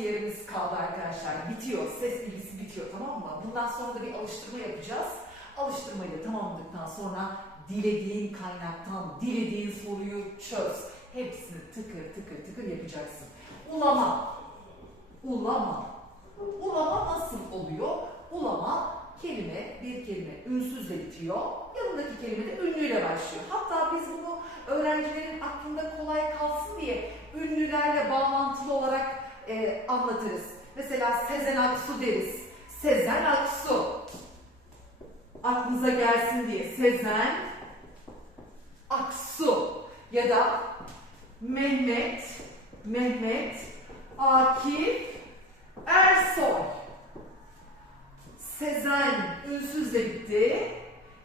yerimiz kaldı arkadaşlar. Bitiyor. Ses bilgisi bitiyor tamam mı? Bundan sonra da bir alıştırma yapacağız. Alıştırmayı da tamamladıktan sonra dilediğin kaynaktan dilediğin soruyu çöz. Hepsini tıkır tıkır tıkır yapacaksın. Ulama. Ulama. Ulama nasıl oluyor? Ulama kelime, bir kelime ünsüzle bitiyor. Yanındaki kelime de ünlüyle başlıyor. Hatta biz bunu öğrencilerin aklında kolay kalsın diye ünlülerle bağlantılı olarak e, anlatırız. Mesela Sezen Aksu deriz. Sezen Aksu. Aklınıza gelsin diye. Sezen Aksu. Ya da Mehmet, Mehmet Akif Ersoy. Sezen ünsüzle bitti.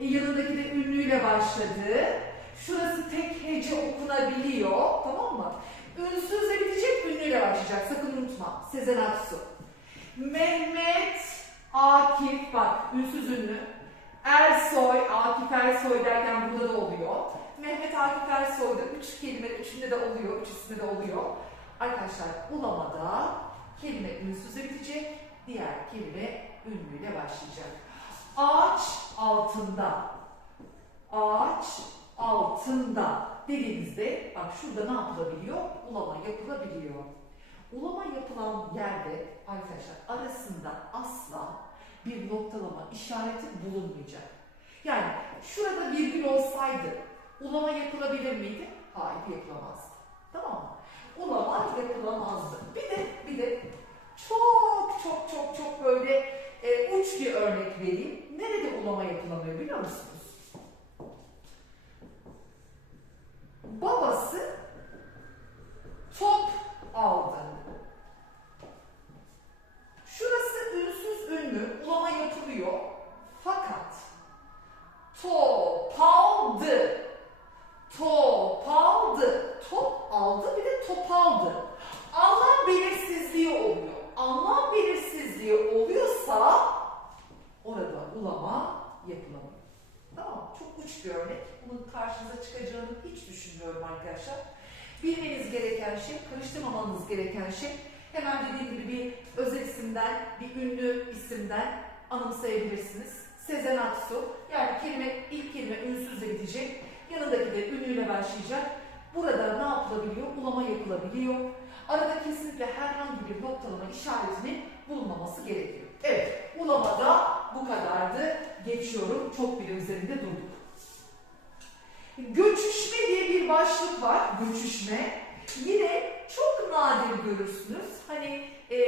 E, yanındaki de ünlüyle başladı. Şurası tek hece okunabiliyor. Tamam mı? Ünsüzle bitecek, ünlüyle başlayacak. Sakın unutma. Sezen Aksu. Mehmet Akif, bak ünsüz ünlü. Ersoy, Akif Ersoy derken burada da oluyor. Mehmet Akif Ersoy'da üç kelime, üçünde de oluyor, üçüsünde de oluyor. Arkadaşlar ulamada kelime ünsüzle bitecek, diğer kelime ünlüyle başlayacak. Ağaç altında. Ağaç altında dediğimizde bak şurada ne yapılabiliyor? Ulama yapılabiliyor. Ulama yapılan yerde arkadaşlar arasında asla bir noktalama işareti bulunmayacak. Yani şurada virgül olsaydı ulama yapılabilir miydi? Hayır yapılamazdı. Tamam mı? Ulama yapılamazdı. Bir de bir de çok çok çok çok böyle e, uç bir örnek vereyim. Nerede ulama yapılamıyor biliyor musunuz? Babası top aldı. Şurası ünsüz ünlü, ulama yapılıyor. Fakat top aldı. Top aldı. Top aldı bir de top aldı. Anlam belirsizliği oluyor. Anlam belirsizliği oluyorsa orada ulama yapılamıyor. Tamam Çok uç bir örnek. Bunun karşınıza çıkacağını hiç düşünmüyorum arkadaşlar. Bilmeniz gereken şey, karıştırmamanız gereken şey hemen dediğim gibi bir özel isimden, bir ünlü isimden anımsayabilirsiniz. Sezen Aksu. Yani kelime, ilk kelime ünsüzle bitecek. Yanındaki de ünlüyle başlayacak. Burada ne yapılabiliyor? Ulama yapılabiliyor. Arada kesinlikle herhangi bir noktalama işaretinin bulunmaması gerekiyor. Evet, ulamada bu kadardı. Geçiyorum. Çok bile üzerinde durduk. Göçüşme diye bir başlık var. Göçüşme. Yine nadir görürsünüz. Hani e,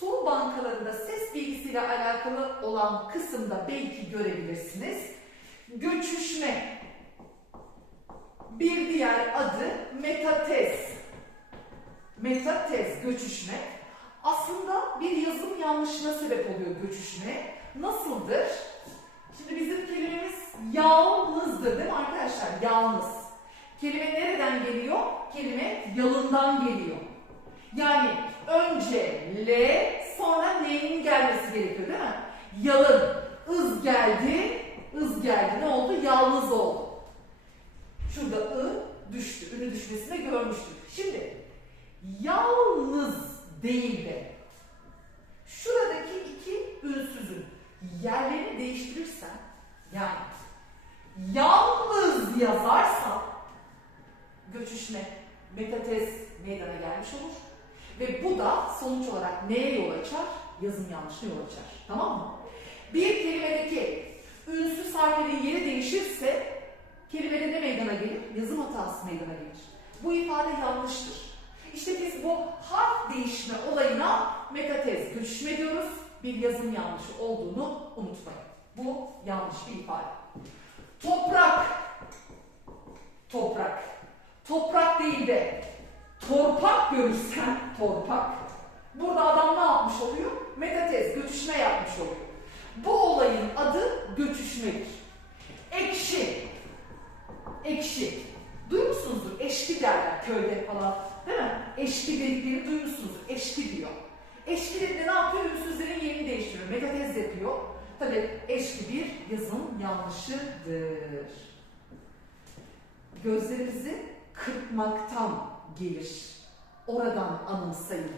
soru bankalarında ses bilgisiyle alakalı olan kısımda belki görebilirsiniz. Göçüşme. Bir diğer adı metatez. Metatez, göçüşme. Aslında bir yazım yanlışına sebep oluyor göçüşme. Nasıldır? Şimdi bizim kelimemiz yalnızdır değil mi arkadaşlar? Yalnız. Kelime nereden geliyor? Kelime yalından geliyor. Yani önce L sonra N'nin gelmesi gerekiyor değil mi? Yalın. ız geldi. ız geldi. Ne oldu? Yalnız oldu. Şurada ı düştü. Ünü düşmesini görmüştük. Şimdi yalnız değil de şuradaki iki ünsüzün yerlerini değiştirirsen yani yalnız yazarsam göçüşme, metatez meydana gelmiş olur. Ve bu da sonuç olarak neye yol açar? Yazım yanlışına yol açar. Tamam mı? Bir kelimedeki ünsüz harflerin yeri değişirse kelimede ne meydana gelir? Yazım hatası meydana gelir. Bu ifade yanlıştır. İşte biz bu harf değişme olayına metatez, göçüşme diyoruz. Bir yazım yanlışı olduğunu unutmayın. Bu yanlış bir ifade. Toprak. Toprak. Toprak değil de torpak görürsen torpak. Burada adam ne yapmış oluyor? Metatez, göçüşme yapmış oluyor. Bu olayın adı göçüşmedir. Ekşi. Ekşi. Duymuşsunuzdur. Eşki derler köyde falan. Değil mi? Eşki dediklerini duymuşsunuzdur. Eşki diyor. Eşki dediğinde ne yapıyor? Ünsüzlerin yerini değiştiriyor. Metatez yapıyor. Tabi eşki bir yazım yanlışıdır. Gözlerimizi kırpmaktan gelir. Oradan anımsayın.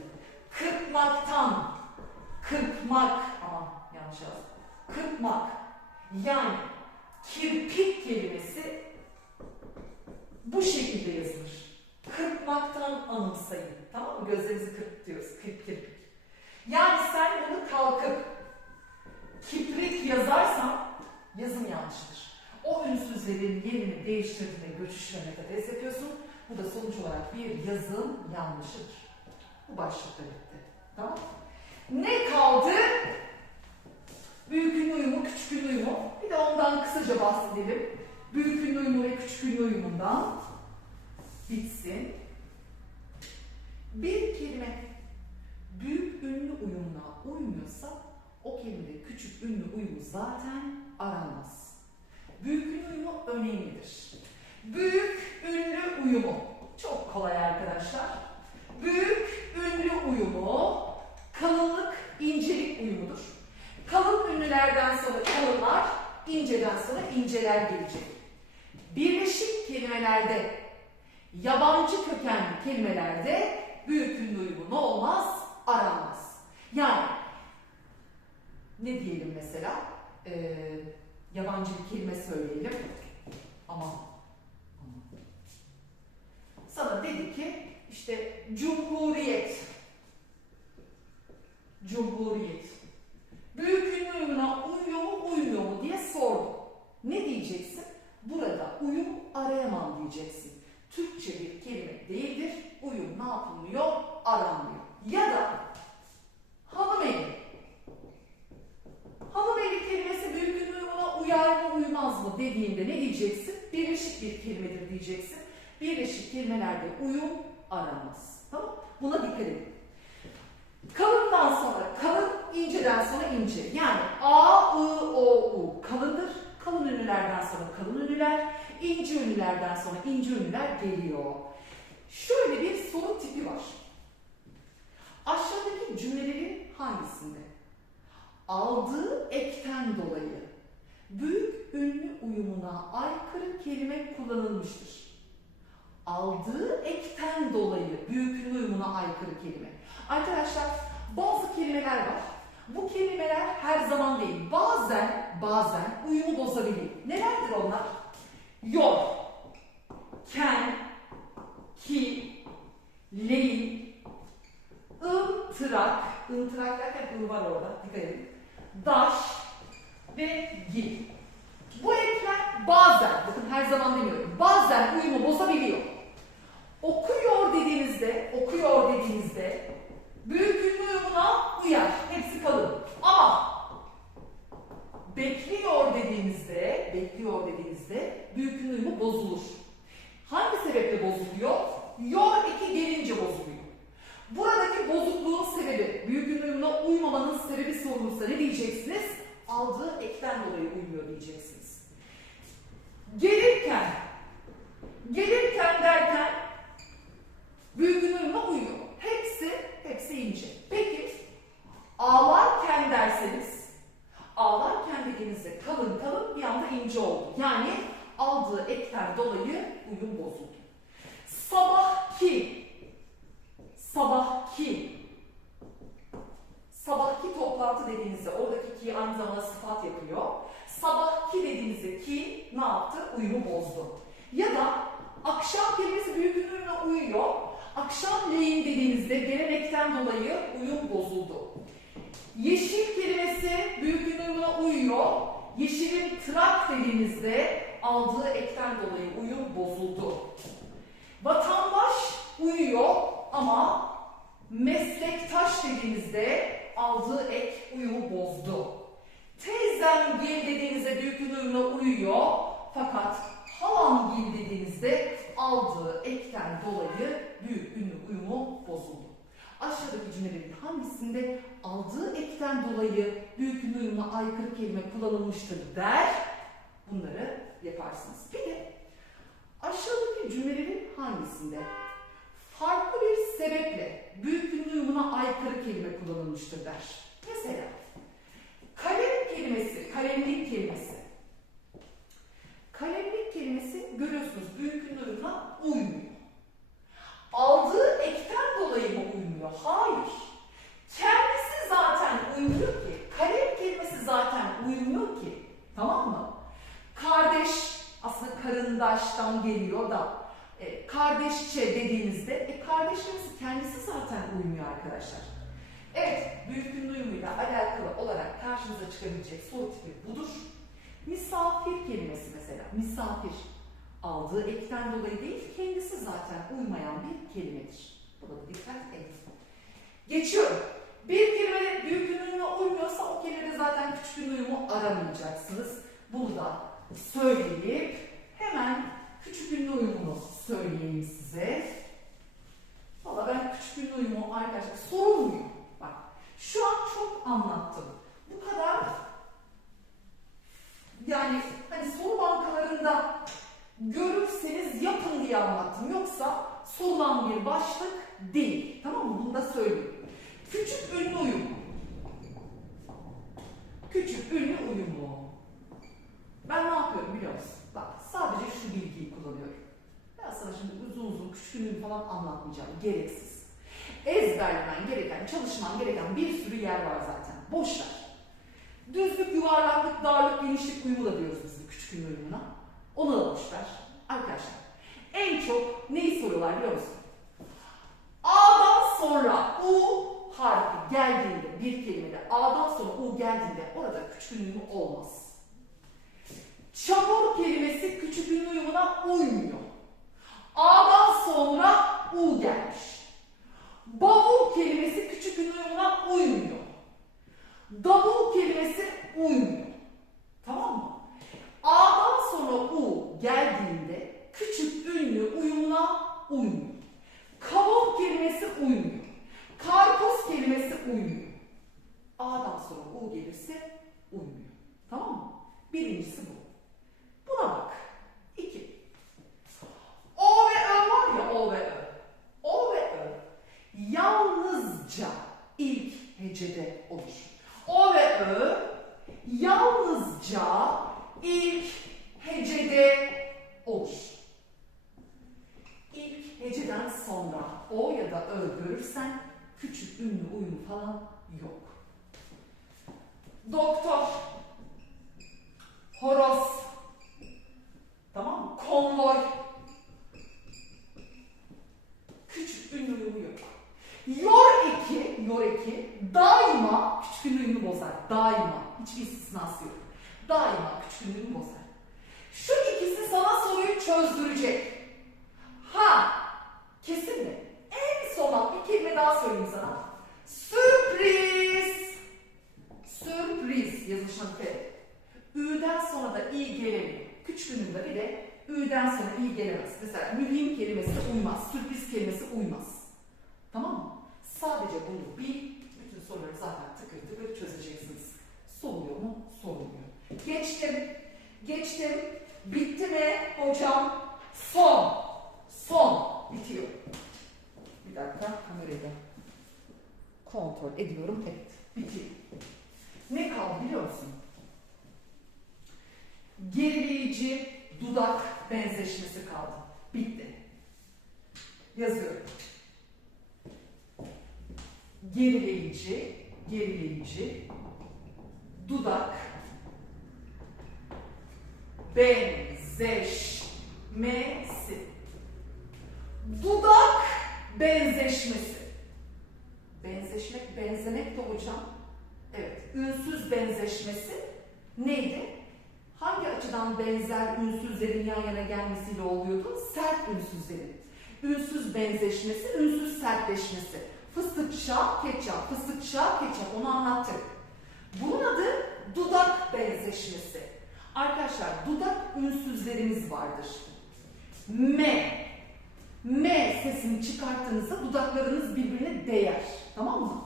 Kırpmaktan. Kırpmak. Aman yanlış yazdım. Kırpmak. Yani kirpik kelimesi bu şekilde yazılır. Kırpmaktan anımsayın. Tamam mı? Gözlerinizi kırp diyoruz. Kırp kirpik. Yani sen bunu kalkıp kiprik yazarsan yazım yanlıştır. O ünsüzlerin yerini değiştirdiğinde göçüş ve metafez yapıyorsun. Bu olarak bir yazım yanlışıdır. Bu başlıkta bitti. Tamam Ne kaldı? Büyük ünlü uyumu, küçük ünlü uyumu. Bir de ondan kısaca bahsedelim. Büyük ünlü uyumu ve küçük ünlü uyumundan bitsin. Bir kelime büyük ünlü uyumuna uymuyorsa o kelimede küçük ünlü uyumu zaten aranmaz. Büyük ünlü uyumu önemlidir. Büyük ünlü uyumu çok kolay arkadaşlar. Büyük ünlü uyumu kalınlık incelik uyumudur. Kalın ünlülerden sonra kalınlar, inceden sonra inceler gelecek. Birleşik kelimelerde, yabancı kökenli kelimelerde büyük ünlü uyumu ne olmaz? Aranmaz. Yani ne diyelim mesela? Ee, yabancı bir kelime söyleyelim. Ama sana dedi ki işte cumhuriyet. Cumhuriyet. Büyük ünlü uyumuna uyuyor mu uymuyor mu diye sordu. Ne diyeceksin? Burada uyum arayamam diyeceksin. Türkçe bir kelime değildir. Uyum ne yapılmıyor? Aranmıyor. Ya da hanımeli. Hanımeli kelimesi büyük ünlü uyumuna uyar mı dediğinde ne diyeceksin? Birleşik bir kelimedir diyeceksin. Birleşik kelimelerde uyum aranmaz. Tamam Buna dikkat edin. Kalından sonra kalın, inceden sonra ince. Yani A, I, O, U kalındır. Kalın ünlülerden sonra kalın ünlüler, ince ünlülerden sonra ince ünlüler geliyor. Şöyle bir soru tipi var. Aşağıdaki cümlelerin hangisinde aldığı ekten dolayı büyük ünlü uyumuna aykırı kelime kullanılmıştır? Aldığı ekten dolayı büyük ünlü uyumuna aykırı kelime. Arkadaşlar bazı kelimeler var. Bu kelimeler her zaman değil. Bazen, bazen uyumu bozabilir. Nelerdir onlar? Yol, ken, ki, leyin, ıntırak, ıntırak derken ı var orada, dikkat edin. Daş ve gil. Bu ekler bazen, bakın her zaman demiyorum, bazen uyumu bozabiliyor. Okuyor dediğinizde, okuyor dediğinizde büyük ünlü uyumuna uyar. Hepsi kalın. Ama bekliyor dediğinizde, bekliyor dediğinizde büyük ünlü uyumu bozulur. Hangi sebeple bozuluyor? Yor iki gelince bozuluyor. Buradaki bozukluğun sebebi, büyük ünlü uyumuna uymamanın sebebi sorulursa ne diyeceksiniz? Aldığı ekten dolayı uymuyor diyeceksiniz. Gelirken, gelirken derken büyük ünlü uyumuna uyuyor. Hepsi, hepsi ince. Peki, ağlarken derseniz, ağlarken dediğinizde kalın kalın bir anda ince oldu. Yani aldığı ekten dolayı uyum bozuldu. Sabahki, sabahki, sabahki toplantı dediğinizde oradaki ki aynı zamanda sıfat yapıyor. Sabahki dediğinizde ki ne yaptı? Uyumu bozdu. Ya da akşam kelimesi büyük ünlüğüne uyuyor. Akşamleyin dediğinizde gelenekten dolayı uyum bozuldu. Yeşil kelimesi büyük ünlüğüne uyuyor. Yeşilin trak dediğinizde aldığı ekten dolayı uyum bozuldu. Vatandaş uyuyor ama meslektaş dediğinizde aldığı ek uyumu bozdu. Teyzem gel dediğinizde büyük ünlüğüne uyuyor fakat halam gel dediğinizde aldığı ekten dolayı büyük ünlü uyumu bozuldu. Aşağıdaki cümlelerin hangisinde aldığı ekten dolayı büyük uyumuna aykırı kelime kullanılmıştır der. Bunları yaparsınız. Bir de aşağıdaki cümlelerin hangisinde farklı bir sebeple büyük uyumuna aykırı kelime kullanılmıştır der. Mesela kalem kelimesi, kalemlik kelimesi. Kalemlik kelimesi görüyorsunuz büyük uyumuna uymuyor. Aldığı ekten dolayı mı uymuyor? Hayır. DAEŞ'tan geliyor da e, kardeşçe dediğinizde e, kardeşlerimiz kendisi zaten uymuyor arkadaşlar. Evet, büyükün duyumuyla alakalı olarak karşınıza çıkabilecek soru tipi budur. Misafir kelimesi mesela, misafir aldığı ekten dolayı değil, kendisi zaten uymayan bir kelimedir. Buna da dikkat edin. Geçiyorum. Bir kelime büyükün duyumuna uymuyorsa o kelimede zaten küçükün duyumu aramayacaksınız. Burada söyleyip hemen küçük ünlü uyumunu söyleyeyim size. Valla ben küçük ünlü uyumu arkadaşlar sorulmuyor. Bak şu an çok anlattım. Bu kadar yani hani soru bankalarında görürseniz yapın diye anlattım. Yoksa sorulan bir başlık değil. Tamam mı? Bunu da söyleyeyim. Küçük ünlü uyumu. Küçük ünlü uyumu. Ben ne yapıyorum biliyor musun? Bak sadece şu bilgiyi kullanıyorum. Ben sana şimdi uzun uzun küçük ünlü falan anlatmayacağım. Gereksiz. Ezberlemen gereken, çalışman gereken bir sürü yer var zaten. Boş ver. Düzlük, yuvarlaklık, darlık, genişlik uyumu diyoruz biz küçük ünlü uyumuna. Onu da boş ver. Arkadaşlar en çok neyi soruyorlar biliyor musun? A'dan sonra U harfi geldiğinde bir kelimede A'dan sonra U geldiğinde orada küçük uyumu olmaz. Çamur kelimesi küçük ünlü uyumuna uymuyor. A'dan sonra U gelmiş. Bavul kelimesi küçük ünlü uyumuna uymuyor. Davul kelimesi uymuyor. Tamam mı? A'dan sonra U geldiğinde küçük ünlü uyumuna uymuyor. Kavun kelimesi uymuyor. Karpuz kelimesi uymuyor. A'dan sonra U gelirse uymuyor. Tamam mı? Birincisi bu. Horos de Ü'den sonra i gelemez. Mesela mühim kelimesi uymaz. Sürpriz kelimesi uymaz. Tamam mı? Sadece bunu bil, bütün soruları zaten tıkır tıkır çözeceksiniz. Soruluyor mu? Sorulmuyor. Geçtim. Geçtim. Bitti mi hocam? Son. Son. Bitiyor. Bir dakika kamerayı kontrol ediyorum. Evet. Bitiyor. Ne kaldı biliyor musun? Gerileyici dudak benzeşmesi kaldı. Bitti. Yazıyorum gerileyici, gerileyici, dudak, benzeşmesi. Dudak benzeşmesi. Benzeşmek, benzemek de hocam. Evet, ünsüz benzeşmesi neydi? Hangi açıdan benzer ünsüzlerin yan yana gelmesiyle oluyordu? Sert ünsüzlerin. Ünsüz benzeşmesi, ünsüz sertleşmesi. Fıstıkça, ketçap, fıstıkça, ketçap onu anlattık. Bunun adı dudak benzeşmesi. Arkadaşlar dudak ünsüzlerimiz vardır. M. M sesini çıkarttığınızda dudaklarınız birbirine değer. Tamam mı?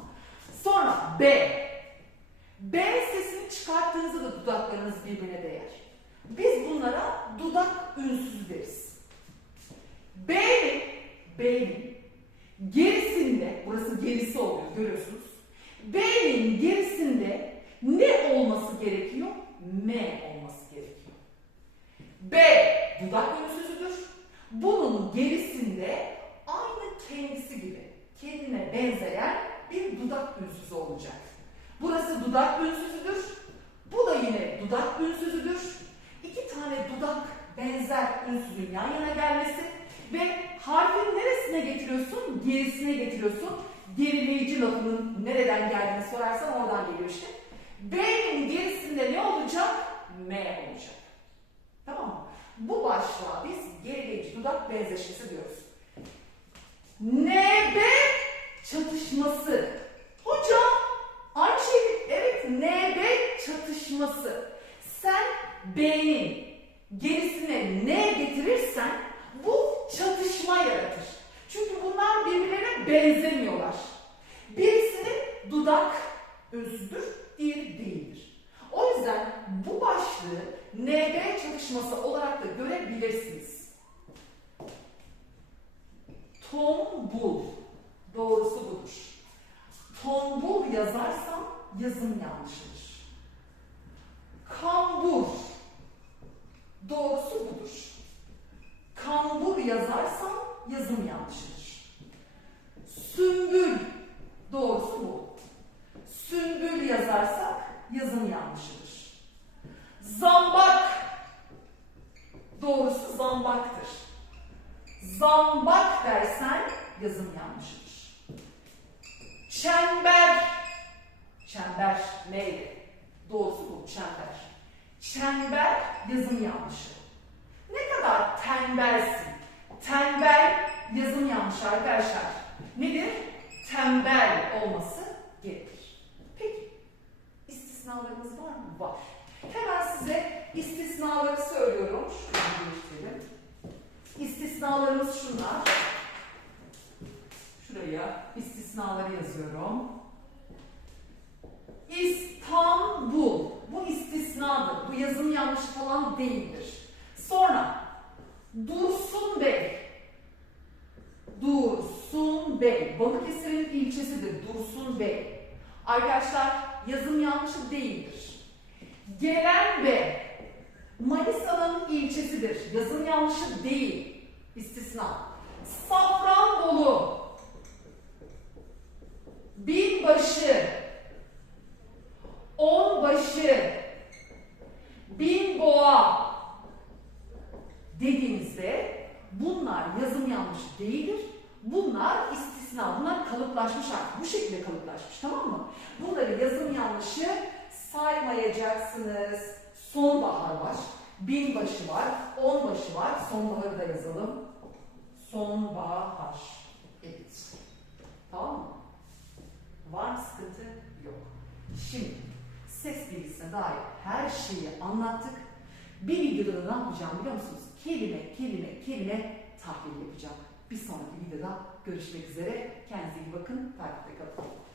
Sonra B. B sesini çıkarttığınızda da dudaklarınız birbirine değer. Biz bunlara dudak ünsüz deriz. B'nin, B'nin gerisinde, burası gerisi oluyor görüyorsunuz. B'nin gerisinde ne olması gerekiyor? M olması gerekiyor. B dudak ünsüzüdür. Bunun gerisinde aynı kendisi gibi kendine benzeyen bir dudak ünsüzü olacak. Burası dudak ünsüzüdür. Bu da yine dudak ünsüzüdür. İki tane dudak benzer ünsüzün yan yana gelmesi Ve harfin neresine getiriyorsun? Gerisine getiriyorsun. Gerileyici lafının nereden geldiğini sorarsan işte. B'nin gerisinde ne olacak? M olacak. Tamam mı? Bu başlığa biz gerileyici dudak benzeşmesi diyoruz. NB çatışması. Hocam aynı şey. Evet NB çatışması. Sen B'nin gerisine ne getirirsen bu çatışma yaratır. Çünkü bunlar birbirlerine benzemiyorlar. Birisinin dudak özüdür, diğeri değildir. O yüzden bu başlığı NB çalışması olarak da görebilirsiniz. Tombul. Doğrusu budur. Tombul yazarsam yazım yanlışıdır. Kambur. Doğrusu budur. Kambur yazarsam yazım yanlışıdır. Sümbül. Doğrusu bu. Sümbül yazarsak yazım yanlışıdır. Zambak. Doğrusu zambaktır. Zambak dersen yazım yanlışıdır. Çember. Çember neydi? Doğrusu bu çember. Çember yazım yanlışı. Ne kadar tembelsin. Tembel yazım yanlışı arkadaşlar. Nedir? Tembel olması gerekir. Peki istisnalarımız var mı? Var. Hemen size istisnaları söylüyorum. Şurayı değiştirelim. İstisnalarımız şunlar. Şuraya istisnaları yazıyorum. İstanbul. Bu istisnadır. Bu yazım yanlışı falan değildir. Sonra Dursun Bey. Dursun Bey. Balıkesir'in ilçesidir. Dursun Bey. Arkadaşlar yazım yanlışı değildir. Gelen Bey. Manisa'nın ilçesidir. Yazım yanlışı değil. İstisna. Safranbolu. Binbaşı. Onbaşı. Binboğa. Dediğimizde bunlar yazım yanlışı değildir. Bunlar istisna. Bunlar kalıplaşmış artık. Bu şekilde kalıplaşmış tamam mı? Bunları yazım yanlışı saymayacaksınız. Sonbahar var. Binbaşı var. Onbaşı var. Sonbaharı da yazalım. Sonbahar. Evet. Tamam mı? Var mı sıkıntı? Yok. Şimdi ses bilgisine dair her şeyi anlattık. Bir videoda da ne yapacağım biliyor musunuz? Kelime, kelime, kelime tahlil yapacağım. Bir sonraki videoda görüşmek üzere. Kendinize iyi bakın. Takipte kalın.